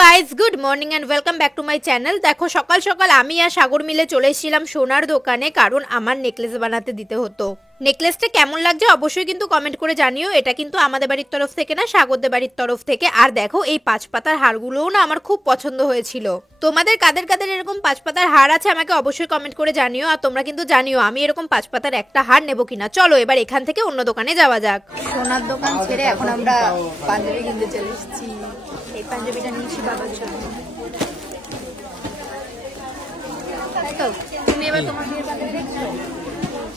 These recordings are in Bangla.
Guys, good morning and welcome back to my channel. দেখো সকাল সকাল আমি আর সাগর মিলে চলে এসেছিলাম সোনার দোকানে, কারণ আমার নেকলেস বানাতে দিতে হতো। নেকলেসটা কেমন লাগছে অবশ্যই কিন্তু কমেন্ট করে জানিও। এটা কিন্তু আমাদের বাড়ির তরফ থেকে না, সাগরদের বাড়ির তরফ থেকে। আর দেখো এই 5 পাতার হারগুলোও না আমার খুব পছন্দ হয়েছিল। তোমাদের কাদের কাদের এরকম 5 পাতার হার আছে আমাকে অবশ্যই কমেন্ট করে জানিও। আর তোমরা কিন্তু জানিও আমি এরকম 5 পাতার একটা হার নেবো কিনা। চলো এবার এখান থেকে অন্য দোকানে যাওয়া যাক। সোনার দোকান ছেড়ে এখন আমরা পাঞ্জাবি কিনতে চলে এসেছি। এই পাঞ্জাবিটা নিয়েছি বাবার জন্য। তাই তো তুমি এবার তোমার বিয়ের পাঞ্জাবি দেখছো?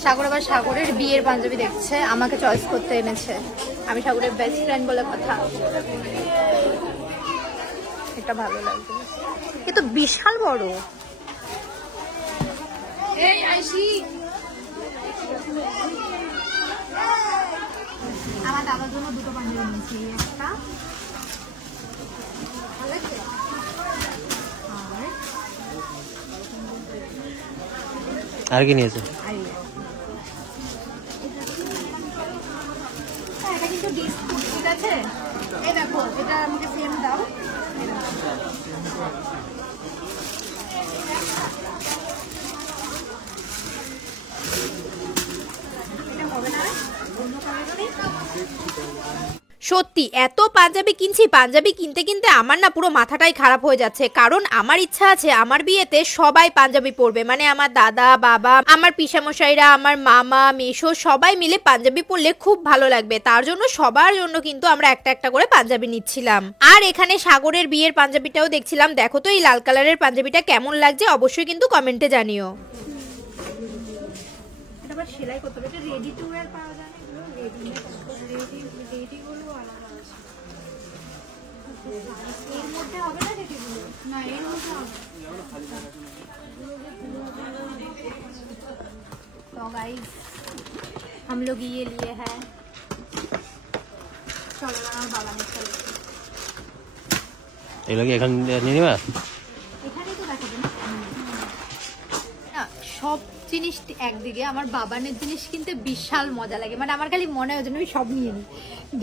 সাগর আবার সাগরের বিয়ের পাঞ্জাবি দেখছে, আমাকে চয়েস করতে এনেছে। আমি সাগরের বেস্ট ফ্রেন্ড বলে কথা। এটা ভালো লাগবে, এ তো বিশাল বড়। এই আইসি আমার দাদার জন্য দুটো পাঞ্জাবি নিয়েছি, একটা আর কি নিয়েছে? এটা কিন্তু ডিসপুট, ঠিক আছে? এই দেখো এটা আমাকে সেম দাও। এটা হবে না অন্য কালারে। সত্যি এত পাঞ্জাবি কিনছি, পাঞ্জাবি কিনতে কিনতে আমার না পুরো মাথাটাই খারাপ হয়ে যাচ্ছে। কারণ আমার ইচ্ছা আছে আমার বিয়েতে সবাই পাঞ্জাবি পরবে, মানে আমার দাদা, বাবা, আমার পিসামশাইরা, আমার মামা, মেশো সবাই মিলে পাঞ্জাবি পরলে খুব ভালো লাগবে। তার জন্য সবার জন্য কিন্তু আমরা একটা একটা করে পাঞ্জাবি নিচ্ছিলাম। আর এখানে সাগরের বিয়ের পাঞ্জাবিটাও দেখছিলাম। দেখো তো এই লাল কালারের পাঞ্জাবিটা কেমন লাগছে অবশ্যই কিন্তু কমেন্টে জানিও। এটা আবার সেলাই করতে হবে, এটা রেডি টু ওয়্যার পাওয়া যায় না, এগুলো রেডি গুলো আলাদা আছে। এর মধ্যে হবে না রেডিগুলো? না এর মধ্যে হবে। तो गाइस हम लोग ये लिए हैं। चलो আমার বাবা নিয়ে চলে এগুলো এখন নিয়ে নিবা? এখানেই তো দেখাবে না সব জিনিস একদিকে। আমার বাবানের জিনিস কিনতে বিশাল মজা লাগে, মানে আমার খালি মনে হয় যেন আমি সব নিয়ে নিই।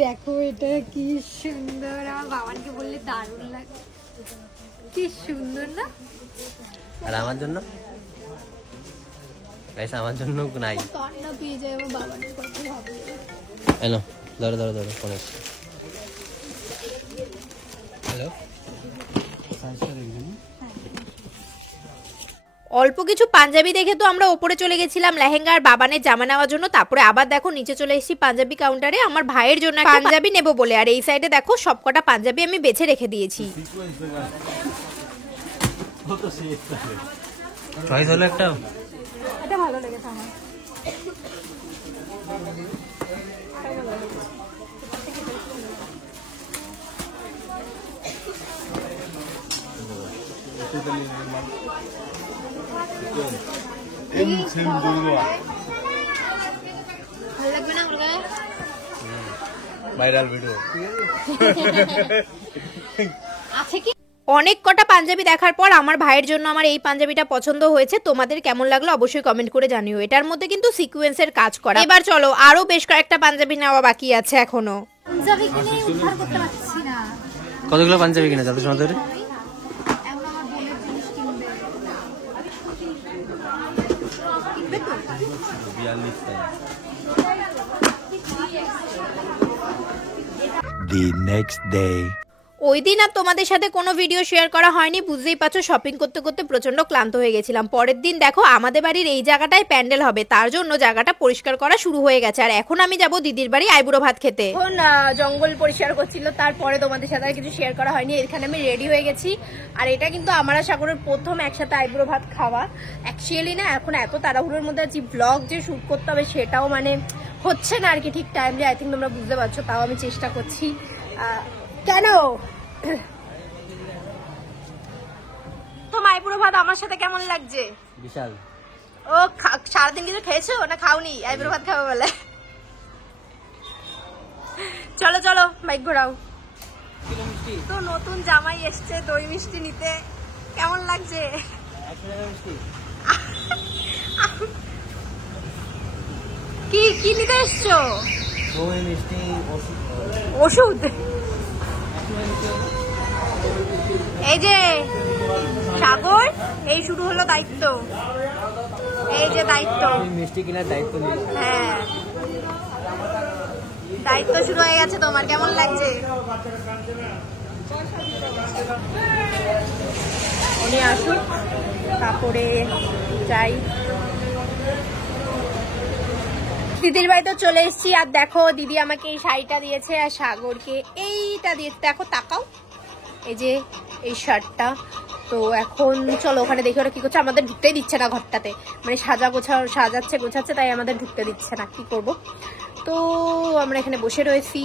দেখো এটা কি সুন্দর, আমার বাবানকে বললে দারুণ লাগে। কি সুন্দর না? আর আমার জন্য গাইস, আমার জন্য নাই। তন্না পেয়ে যায় আমার বাবানের কথা ভাবে। এলো ধরো ধরো ধরো, ফোন আসছে। হ্যালো, অল্প কিছু পাঞ্জাবি দেখে তো আমরা ওপরে চলে গেছিলাম লেহেঙ্গা আর বাবানের জামা নেওয়ার জন্য। তারপরে আবার দেখো নিচে চলে এসেছি পাঞ্জাবি কাউন্টারে আমার ভাইয়ের জন্য পাঞ্জাবি নেব বলে। আর এই সাইডে দেখো সবকটা পাঞ্জাবি আমি বেছে রেখে দিয়েছি। চয়েস হলো একটা। এটা ভালো লেগেছে আমার। ভালো লাগবে না আমার গায়ে? ভাইরাল ভিডিও আছে কি? অনেক কটা পাঞ্জাবি দেখার পর আমার ভাইয়ের জন্য আমার এই পাঞ্জাবিটা পছন্দ হয়েছে। তোমাদের কেমন লাগলো অবশ্যই কমেন্ট করে জানিও। এটার মধ্যে কিন্তু সিকোয়েন্সের কাজ করা। এবার চলো আরো বেশ কয়েকটা পাঞ্জাবি নেওয়া বাকি আছে এখনো। পাঞ্জাবি কিনে উদ্ধার করতে পারছি না। কতগুলো পাঞ্জাবি কিনে যাবে তোমাদের? এখন আমার বোনের জিনিস কিনবে। কিনবে তো? 42 The next day. ওই দিন আর তোমাদের সাথে কোনো ভিডিও শেয়ার করা হয়নি, বুঝতেই পারছো শপিং করতে করতে প্রচন্ড ক্লান্ত হয়ে গেছিলাম। পরের দিন দেখো আমাদের বাড়ির এই জায়গাটায় প্যান্ডেল হবে, তার জন্য জায়গাটা পরিষ্কার করা শুরু হয়ে গেছে। আর এখন আমি যাব দিদির বাড়ি আইবুড়ো ভাত খেতে। এখন জঙ্গল পরিষ্কার করছিল, তারপরে তোমাদের সাথে আর কিছু শেয়ার করা হয়নি। এখানে আমি রেডি হয়ে গেছি। আর এটা কিন্তু আমার সাগরের প্রথম একসাথে আইবুড়ো ভাত খাওয়া। অ্যাকচুয়ালি না এখন এত তাড়াহুড়োর মধ্যে আছি, ব্লগ যে শুট করতে হবে সেটাও মানে হচ্ছে না আর কি ঠিক টাইমলি। আই থিঙ্ক তোমরা বুঝতে পারছো, তাও আমি চেষ্টা করছি। কেন তোমার আইবুড়ো ভাত আমার সাথে কেমন লাগছে? বিশাল। ও সারাদিন কিছু খেয়েছো না খাওনি? আইবুড়ো ভাত খাবো বলে। চলো চলো বাইক ঘোরাও। তো নতুন জামাই এসছে দই মিষ্টি নিতে, কেমন লাগছে? কি কি নিতে এসছো? দই মিষ্টি, ওষুধ। এই শুরু হলো দায়িত্ব, এই যে দায়িত্ব, মিষ্টি কেনার দায়িত্ব নিল। হ্যাঁ দায়িত্ব শুরু হয়ে গেছে তোমার। কেমন লাগছে? উনি আসুক তারপরে যাই। দিদির বাড়িতে চলে এসেছি আর দেখো দিদি আমাকে এই শাড়িটা দিয়েছে আর সাগরকে এইটা দিয়েছে। দেখো তাকাও, এই যে এই শার্টটা। তো এখন চলো ওখানে দেখি ওরা কি করছে। আমাদের ঢুকতেই দিচ্ছে না ঘরটাতে, মানে সাজাচ্ছে গোছাচ্ছে, তাই আমাদের ঢুকতে দিচ্ছে না। কি করব? তো আমরা এখানে বসে রয়েছি,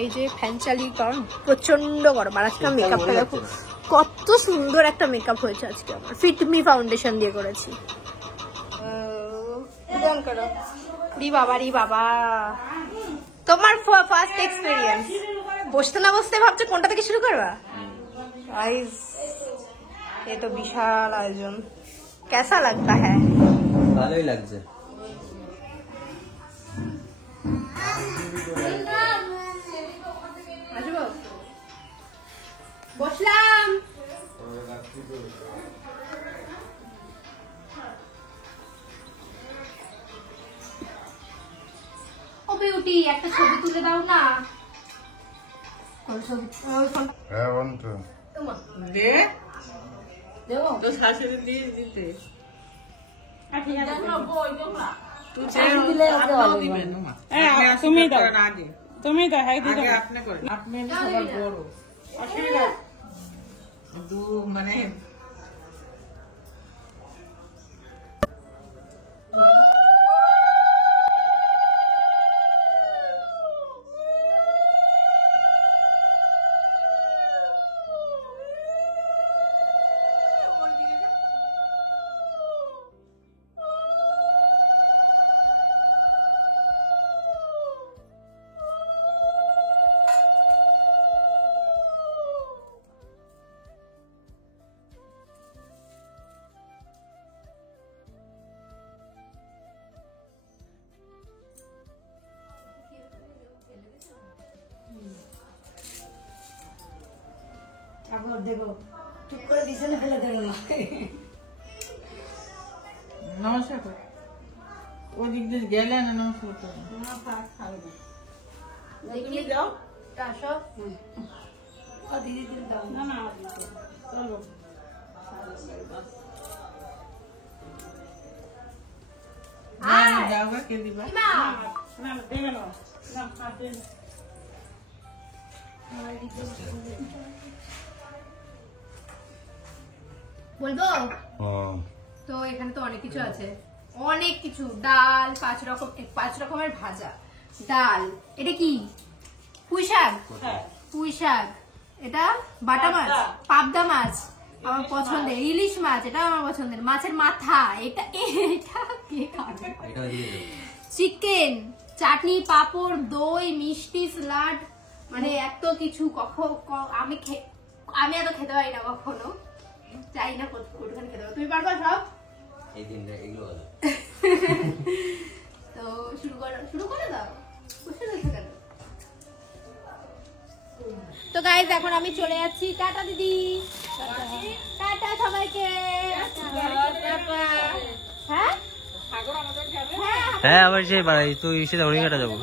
এই যে ফ্যান চালিয়ে, কারণ প্রচন্ড গরম। আর আজকে মেকআপটা দেখো কত সুন্দর একটা মেকআপ হয়েছে আজকে আমার, ফিটমি ফাউন্ডেশন দিয়ে করেছি। রি বাবা, তোমার ফার্স্ট এক্সপিরিয়েন্স? বসতে না বসতে ভাবছো কোনটা থেকে শুরু করবা? गाइस ये तो विशाल आयोजन, कैसा लगता है? ভালোই লাগছে। বসলাম। ও বিউটি একটা ছবি তুলে দাও না। কোন ছবি? হ্যাঁ বন্ধু দে দেবো তো শাশুড়ি দিয়ে দিতে তুমি তো হ্যাঁ দিদি আপনি করেন, আপনি সবার বড় অসুবিধা দু মানে নমস্কার করে ওই দিক দিয়ে গেলে না নমস্কার করে দেখি দাও আসো। দিদি দিদি দাও না না চলো। যাওয়া কে দিবা না না দেবে না না হাতে বলবো। তো এখানে তো অনেক কিছু আছে, অনেক কিছু। ডাল, 5 রকমের ভাজা, ডাল। এটা কি? পুঁই শাক। পুঁই শাক। এটা বাটা মাছ, পাবদা মাছ আমার পছন্দের, ইলিশ মাছ এটা আমার পছন্দের, মাছের মাথা। এটা এটা কে খাবে? চিকেন, চাটনি, পাঁপড়, দই, মিষ্টি, স্যালাড, মানে এত কিছু। আমি এত খেতে পারি না কখনো, চাই না কতখানি খেতে পারো। তুমি পারবা সব? তো শুরু করে দাও, বসে রয়েছে কেন? তো গাইস এখন আমি চলে যাচ্ছি। টাটা দিদি, টাটা সবাইকে। হ্যাঁ হ্যাঁ আবার সেই বাড়াই তো এসে হরিণ কাটা যাবো।